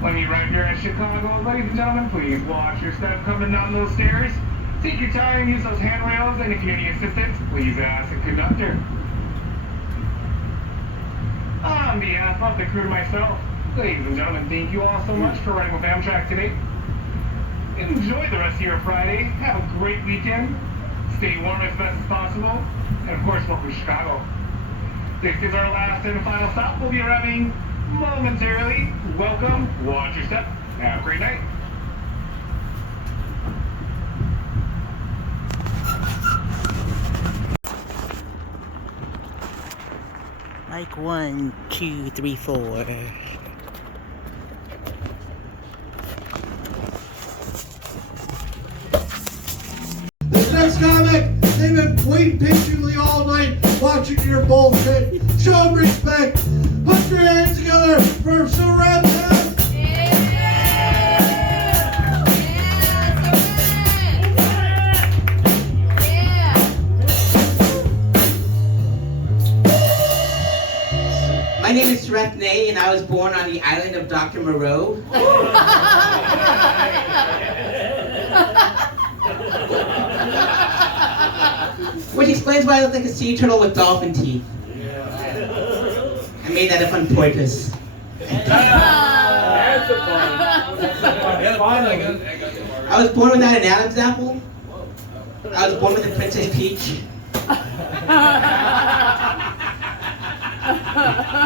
When you arrive here at Chicago, ladies and gentlemen, please watch your step coming down those stairs. Take your time, use those handrails, and if you need any assistance, please ask the conductor. On behalf of the crew and myself, ladies and gentlemen, thank you all so much for riding with Amtrak today. Enjoy the rest of your Friday. Have a great weekend. Stay warm as best as possible. And of course, welcome to Chicago. This is our last and final stop. We'll be arriving momentarily. Welcome. Watch your step. Have a great night. Like 1, 2, 3, 4. This next comic, they've been waiting patiently all night watching your bullshit. Show them respect. Put your hands together for Sareth Ney. My name is Sareth Ney, and I was born on the island of Dr. Moreau. Which explains why I look like a sea turtle with dolphin teeth. I made that up on purpose. I was born without an Adam's apple. I was born with a Princess Peach.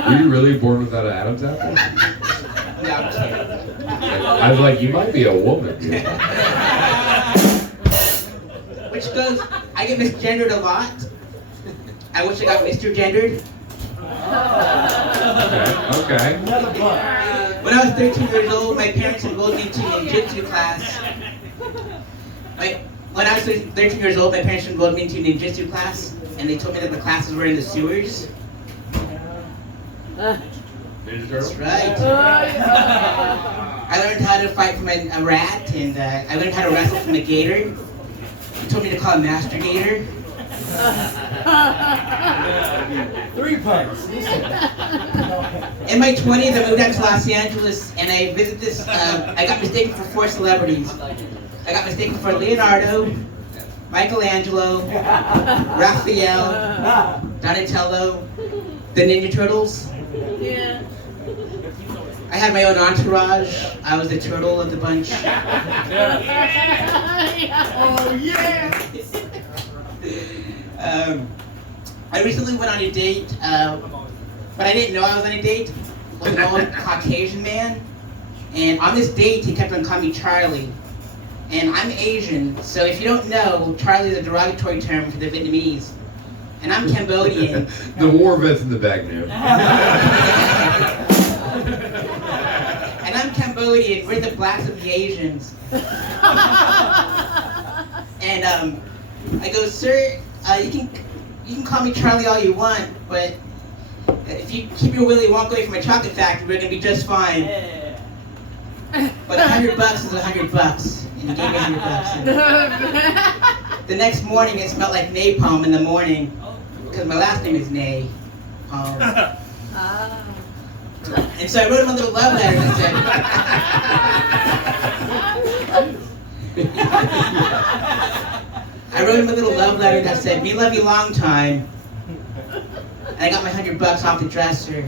Were you really born without an Adam's apple? No, I'm kidding. I was like, you might be a woman. Which goes, I get misgendered a lot. I wish I got Mr. Gendered. Okay. When I was 13 years old, my parents enrolled me into ninjutsu class. When I was 13 years old, my parents enrolled me into ninjutsu class, and they told me that the classes were in the sewers. Ninja Turtle? That's right. I learned how to fight from a rat, and I learned how to wrestle from a gator. He told me to call him Master Gator. 3 pints. In my 20s, I moved out to Los Angeles, and I visited this. I got mistaken for 4 celebrities. I got mistaken for Leonardo, Michelangelo, Raphael, Donatello, the Ninja Turtles. Yeah. I had my own entourage. I was the turtle of the bunch. Oh, yeah! I recently went on a date, but I didn't know I was on a date with an old Caucasian man. And on this date, he kept on calling me Charlie. And I'm Asian, so if you don't know, Charlie is a derogatory term for the Vietnamese. And I'm Cambodian. The war vet's in the back now. And I'm Cambodian. We're the blacks of the Asians. And I go, sir, you can call me Charlie all you want, but if you keep your Willy Wonka away from a chocolate factory, we're gonna be just fine. But $100 is $100, and he gave me $100. The next morning, it smelled like napalm in the morning, because my last name is Ney. And so I wrote him a little love letter that said, "Me love you long time." And I got my $100 off the dresser,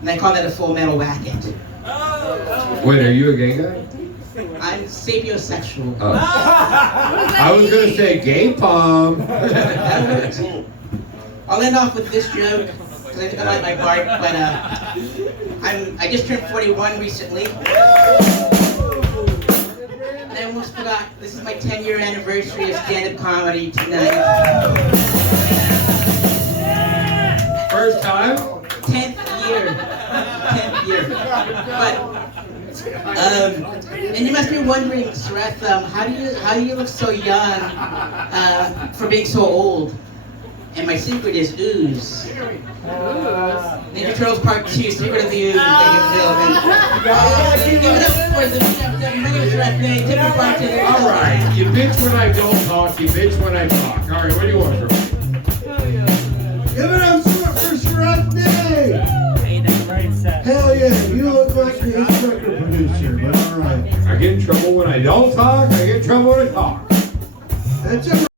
and I call that a Full Metal Racket. Wait, are you a gay guy? I'm sapiosexual. Oh. I was gonna say gay palm. That works. I'll end off with this joke, because I think I like my part, but I just turned 41 recently. And I almost forgot, this is my 10-year anniversary of stand-up comedy tonight. First time? 10th year. But, and you must be wondering, Sareth, how do you look so young for being so old? And my secret is ooze. Ninja Turtles Part 2, Secret of the Ooze. Give it up for the my name is Sareth Ney. Different part to the Alright, you bitch when I don't talk, you bitch when I talk. Alright, what do you want from me? Give it up for Sareth Ney! Hell yeah, you look like the instructor producer. producer, but all right. I get in trouble when I don't talk. I get in trouble when I talk. That's it.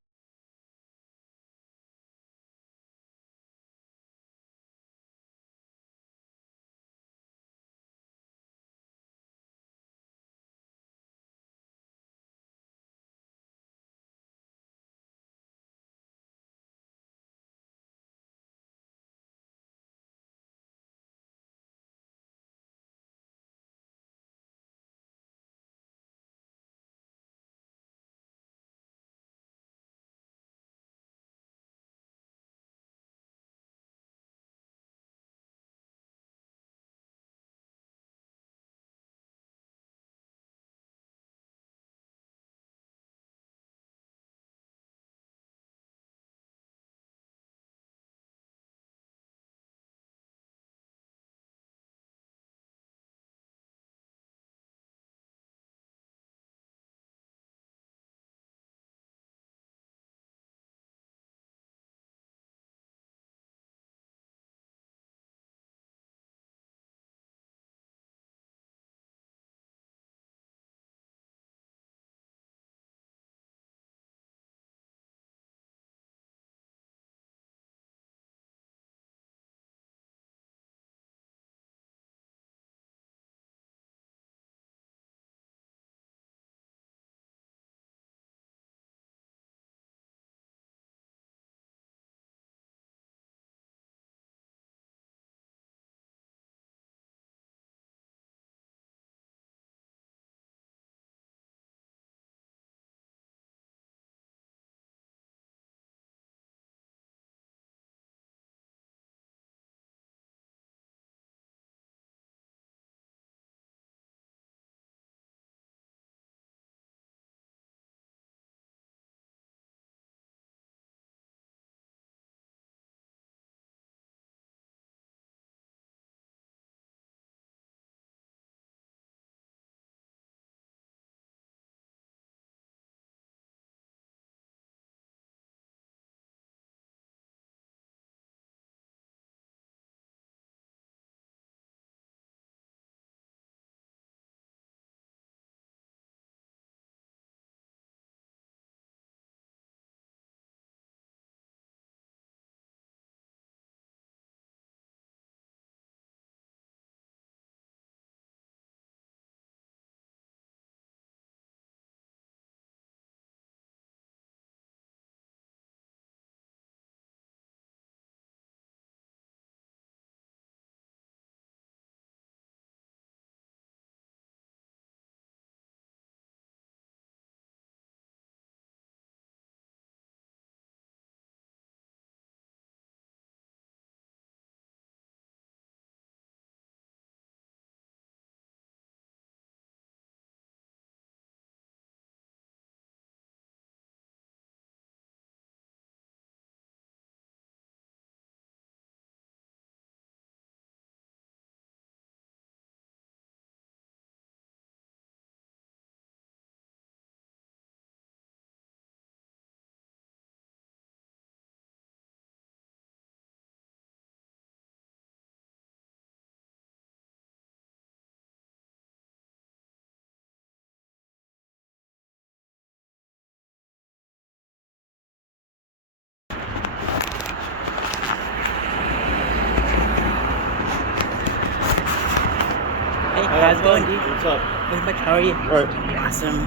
Hey, how's it going, dude? What's up? Pretty much, how are you? Alright, Awesome.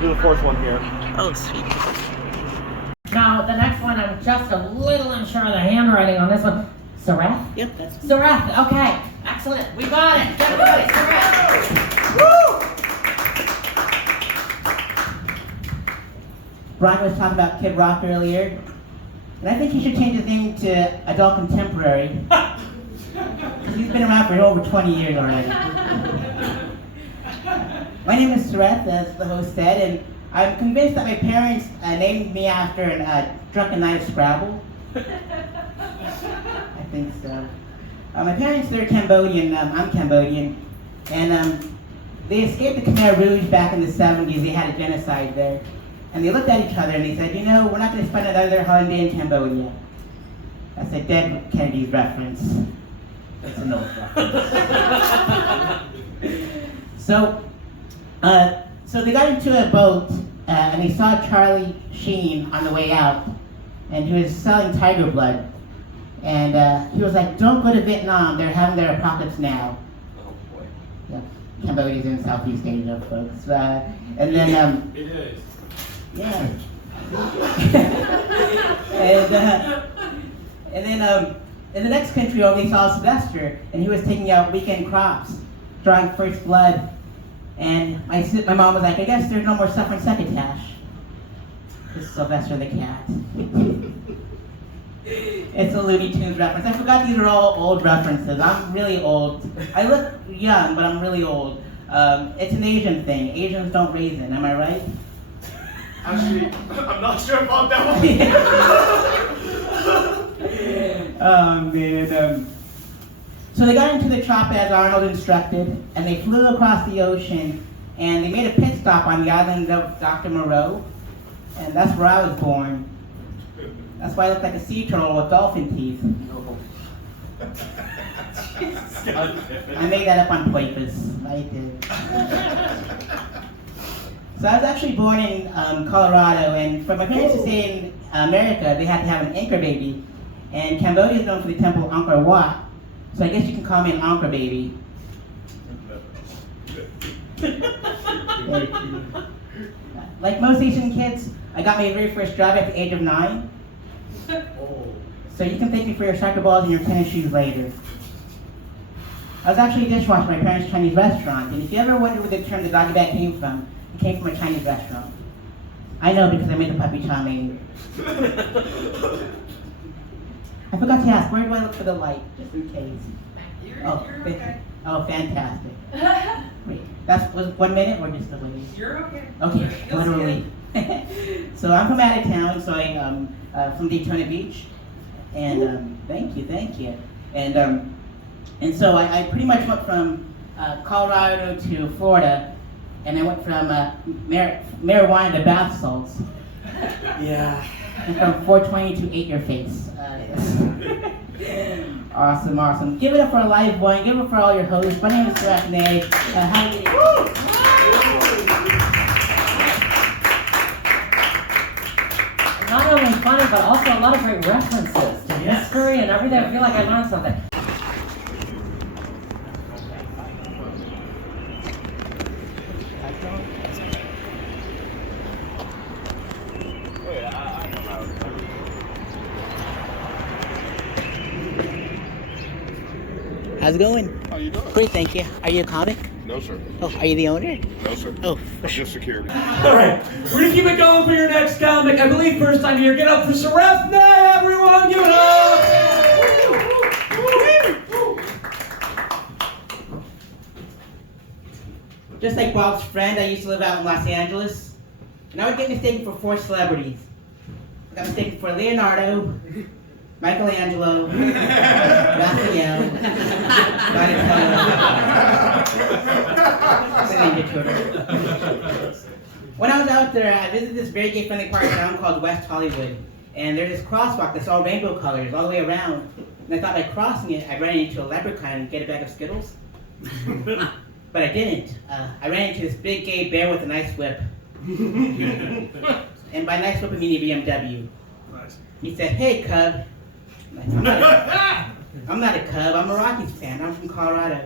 do the fourth one here. Oh, sweet. Now, the next one, I'm just a little unsure of the handwriting on this one. Sareth? Yep, that's me. Sareth, okay. Excellent. We got it. Everybody, Sareth. Woo! Brian was talking about Kid Rock earlier, and I think he should change his name to Adult Contemporary. Because he's been around for over 20 years already. My name is Sareth, as the host said, and I'm convinced that my parents named me after a drunken night of Scrabble. I think so. My parents, they're Cambodian, I'm Cambodian, and they escaped the Khmer Rouge back in the 70s. They had a genocide there. And they looked at each other and they said, you know, we're not going to spend another holiday in Cambodia. That's a dead Kennedy's reference. It's an old reference. So they got into a boat, and they saw Charlie Sheen on the way out, and he was selling tiger blood. And he was like, "Don't go to Vietnam, they're having their apocalypse now." Oh boy. Yeah, Cambodia's in Southeast Asia, folks. And then, It is. yeah. and then in the next country over, they saw Sylvester, and he was taking out weekend crops, drawing first blood. And my mom was like, "I guess there's no more suffering succotash." This is Sylvester the cat. It's a Looney Tunes reference. I forgot these are all old references. I'm really old. I look young, but I'm really old. It's an Asian thing. Asians don't raisin, am I right? Actually, I'm not sure about that one. Man. So they got into the chopper as Arnold instructed, and they flew across the ocean, and they made a pit stop on the island of Dr. Moreau, and that's where I was born. That's why I look like a sea turtle with dolphin teeth. I made that up on purpose. I did. So I was actually born in Colorado, and for my parents to stay in America, they had to have an anchor baby. And Cambodia is known for the temple of Angkor Wat, so I guess you can call me an Angkor baby. Like most Asian kids, I got my very first job at the age of 9. So you can thank me for your soccer balls and your tennis shoes later. I was actually a dishwasher at my parents' Chinese restaurant, and if you ever wonder where the term the doggy bag came from, it came from a Chinese restaurant. I know because I made the puppy chow mein. I forgot to ask, where do I look for the light, just in case? You're okay. Oh, fantastic. Wait, was 1 minute or just a wait? You're okay. Okay, You'll literally. So I'm from out of town, so I'm from Daytona Beach, and thank you. And so I pretty much went from Colorado to Florida, and I went from marijuana to bath salts. Yeah. And from 420 to 8 Your Face. Awesome. Give it up for a live one. Give it up for all your hosts. My name is Sareth Ney. Not only funny, but also a lot of great references to history and everything. I feel like I learned something. How's it going? How you doing? Great, thank you. Are you a comic? No, sir. Oh, are you the owner? No, sir. Oh, for sure. Just security. All right, we're gonna keep it going for your next comic. I believe first time here. Get up for Sareth Ney, everyone. Give it up. Just like Bob's friend, I used to live out in Los Angeles, and I would get mistaken for 4 celebrities. I got mistaken for Leonardo, Michelangelo, Raphael, Donatello. When I was out there, I visited this very gay-friendly part of town called West Hollywood, and there's this crosswalk that's all rainbow colors all the way around. And I thought by crossing it, I'd run into a leprechaun and get a bag of Skittles. But I didn't. I ran into this big gay bear with a nice whip. And by nice whip, I mean a BMW. Nice. He said, "Hey, cub." I'm not a cub, I'm a Rockies fan. I'm from Colorado.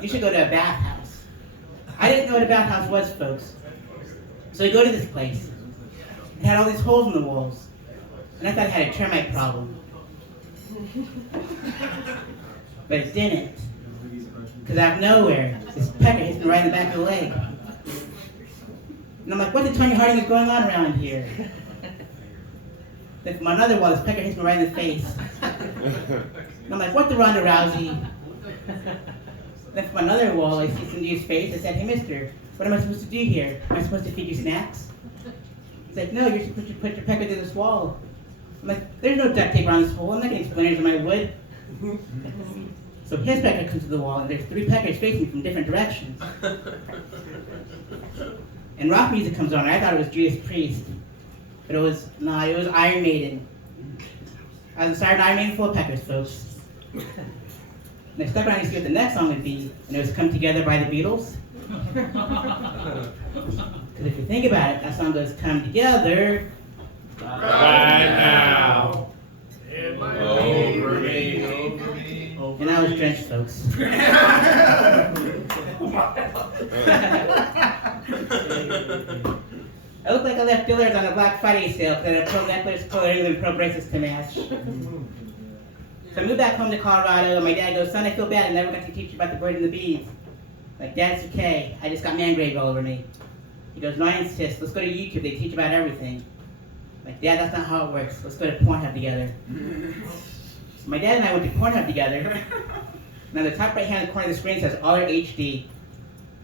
You should go to a bathhouse. I didn't know what a bathhouse was, folks. So I go to this place. It had all these holes in the walls. And I thought it had a termite problem. But it didn't. Because out of nowhere, this pecker hits me right in the back of the leg. And I'm like, what the Tony Harding is going on around here? Then from another wall, this pecker hits me right in the face. And I'm like, what the Ronda Rousey? Then from another wall, I see some dude's face. I said, "Hey, mister, what am I supposed to do here? Am I supposed to feed you snacks?" He's like, "No, you're supposed to put your pecker through this wall." I'm like, "There's no duct tape around this hole. I'm not getting splinters in my wood." So his pecker comes to the wall, and there's 3 peckers facing me from different directions. And rock music comes on, and I thought it was Judas Priest. But it was Iron Maiden. I was a Iron Maiden full of peckers, folks. And I stuck around to see what the next song would be, and it was Come Together by the Beatles. Because if you think about it, that song goes, come together. Right now. Over me. And I was drenched, folks. I look like I left dealers on a Black Friday sale because I had a pro necklace, pro earrings, and pro bracelets to match. So I moved back home to Colorado, and my dad goes, son, I feel bad. I never got to teach you about the bird and the bees. Like, Dad, it's okay. I just got man graved all over me. He goes, no, I insist. Let's go to YouTube. They teach about everything. Like, Dad, that's not how it works. Let's go to Pornhub together. So my dad and I went to Pornhub together. Now, the top right-hand corner of the screen says All HD.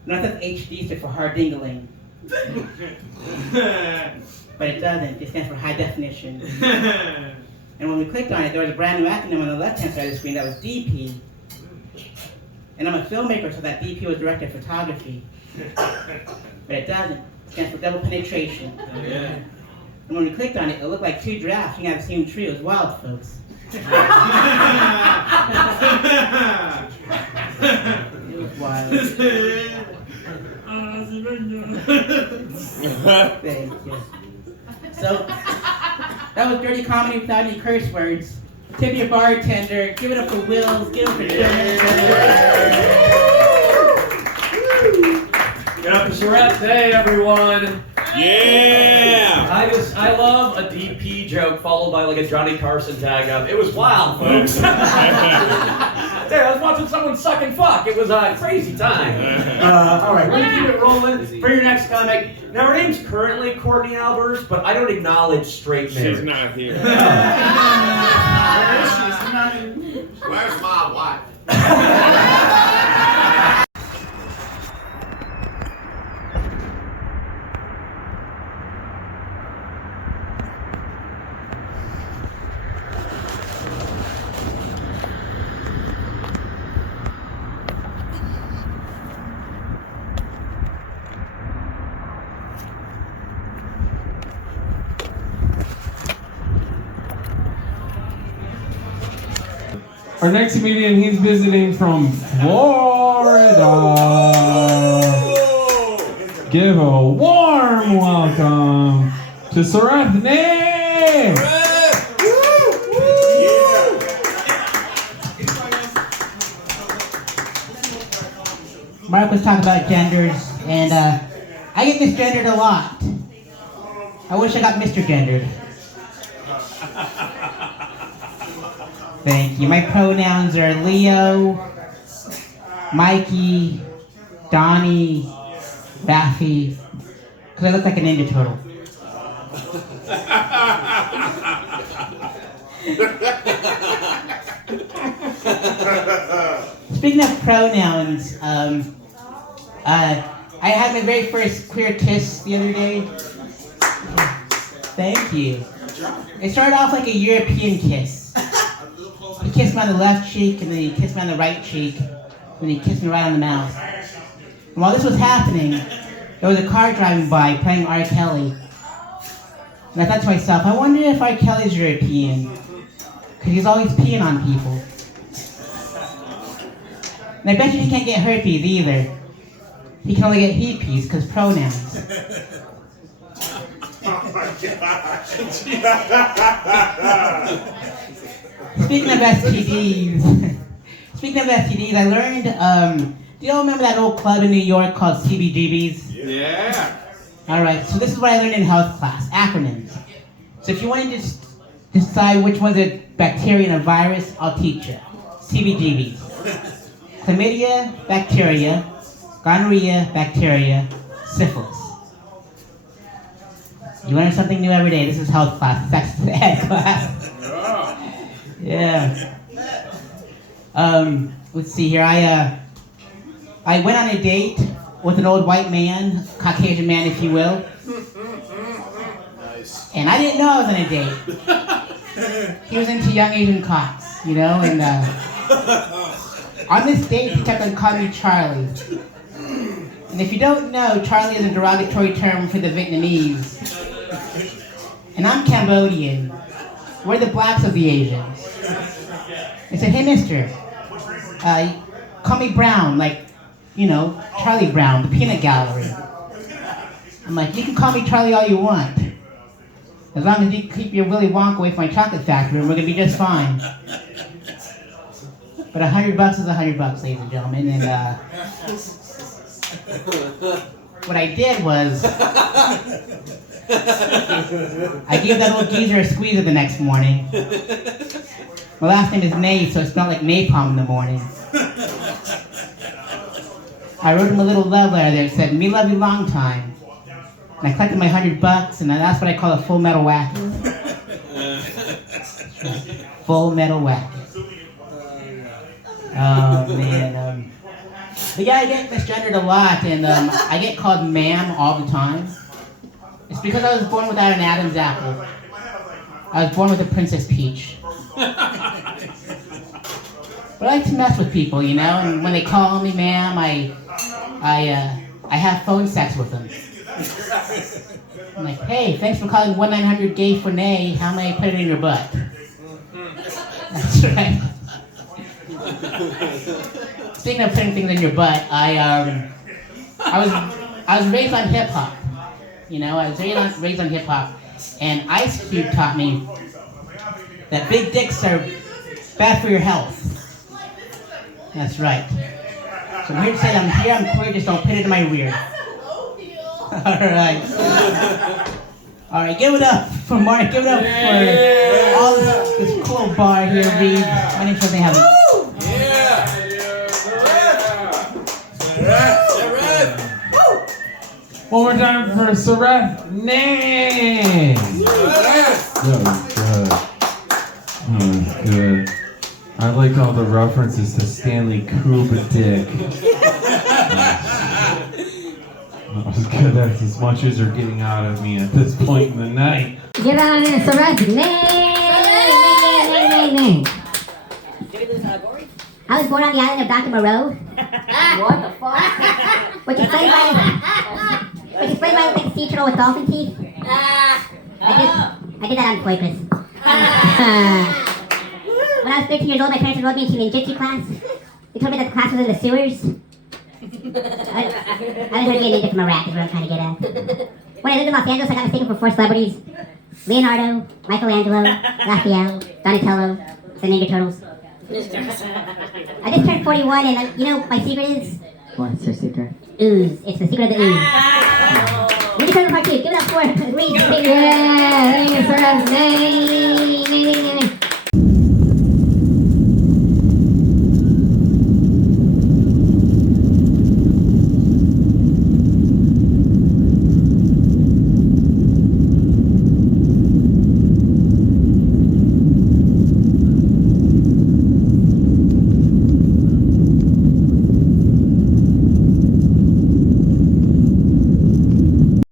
Not that HD stands for hard dingling. But it doesn't. It stands for high definition. And when we clicked on it, there was a brand new acronym on the left-hand side of the screen that was DP. And I'm a filmmaker, so that DP was director of photography. But it doesn't. It stands for double penetration. Oh, yeah. And when we clicked on it, it looked like two giraffes hanging out of the same tree. It was wild, folks. It was wild. Thank you. So, that was dirty comedy without any curse words. Tip your bartender. Give it up for Wills. Give it up for Dylan. Get up to Sareth Ney, everyone. Yeah! I love a DP joke followed by like a Johnny Carson tag up. It was wild, folks. Hey, I was watching someone suck and fuck. It was a crazy time. All right, we're gonna keep it rolling for your next comic. Now her name's currently Courtney Albers, but I don't acknowledge straight marriage. She's not here. Where's my wife? Our next comedian, he's visiting from Florida. Give a warm welcome to Sareth Ney. Mark was talking about genders, and I get misgendered a lot. I wish I got Mr. Gendered. Thank you. My pronouns are Leo, Mikey, Donnie, Raffy, because I look like a Ninja Turtle. Speaking of pronouns, I had my very first queer kiss the other day. Thank you. It started off like a European kiss. He kissed me on the left cheek, and then he kissed me on the right cheek, and then he kissed me right on the mouth. And while this was happening, there was a car driving by playing R. Kelly. And I thought to myself, I wonder if R. Kelly's European, because he's always peeing on people. And I bet you he can't get herpes either. He can only get he-pees, because pronouns. Oh my gosh. Speaking of STDs, I learned, do you all remember that old club in New York called CBGB's? Yeah. Alright, so this is what I learned in health class, acronyms. So if you want to just decide which one's a bacteria and a virus, I'll teach you. CBGB's. Chlamydia, bacteria. Gonorrhea, bacteria. Syphilis. You learn something new every day. This is health class, sex ed class. Yeah. Let's see here. I went on a date with an old white man, Caucasian man, if you will. Nice. And I didn't know I was on a date. He was into young Asian cocks, you know, and on this date he kept on calling me Charlie. And if you don't know, Charlie is a derogatory term for the Vietnamese. And I'm Cambodian. We're the blacks of the Asians. I said, hey mister, call me Brown, like, you know, Charlie Brown, the peanut gallery. I'm like, you can call me Charlie all you want. As long as you keep your Willy Wonka away from my chocolate factory, we're gonna be just fine. But $100 is $100, ladies and gentlemen, and what I did was, I gave that old geezer a squeezer the next morning. My last name is Ney, so it smelled like napalm in the morning. I wrote him a little love letter that said, "Me love you long time." And I collected my $100, and that's what I call a full metal whack. Full metal whack. Oh man. But yeah, I get misgendered a lot, and I get called ma'am all the time. It's because I was born without an Adam's apple. I was born with a Princess Peach. But I like to mess with people, you know, and when they call me ma'am, I have phone sex with them. I'm like, hey, thanks for calling 1-900-GAY-FOR-NAY. How may I put it in your butt? That's right. Speaking of putting things in your butt, I was raised on hip hop. You know, I was raised on hip hop, and Ice Cube taught me that big dicks are bad for your health. That's right. So I'm here to say I'm queer, just don't put it in my rear. Alright. Alright, give it up for Mark, give it up for all this cool bar here, Reed. My name's Sareth Ney. One more time for Sareth Ney. That was good. That was good. I like all the references to Stanley Kubrick. That was good. That's as much as you're getting out of me at this point in the night. Get out of here, Sareth Ney. I was born on the island of Dr. Moreau. What the fuck? Which is played by like a sea turtle with dolphin teeth. I did that on purpose. When I was 13 years old, my parents enrolled me into ninjutsu class. They told me that the class was in the sewers. I was going to be a ninja from Iraq, is what I'm trying to get at. When I lived in Los Angeles, I got mistaken for 4 celebrities: Leonardo, Michelangelo, Raphael, Donatello, the Ninja Turtles. I just turned 41, and you know my secret is? What's your secret? Ooze. It's the secret of the ooze. Ninja Turtles Part 2. Give it up for Reed. Yeah, thank you, Sareth Ney.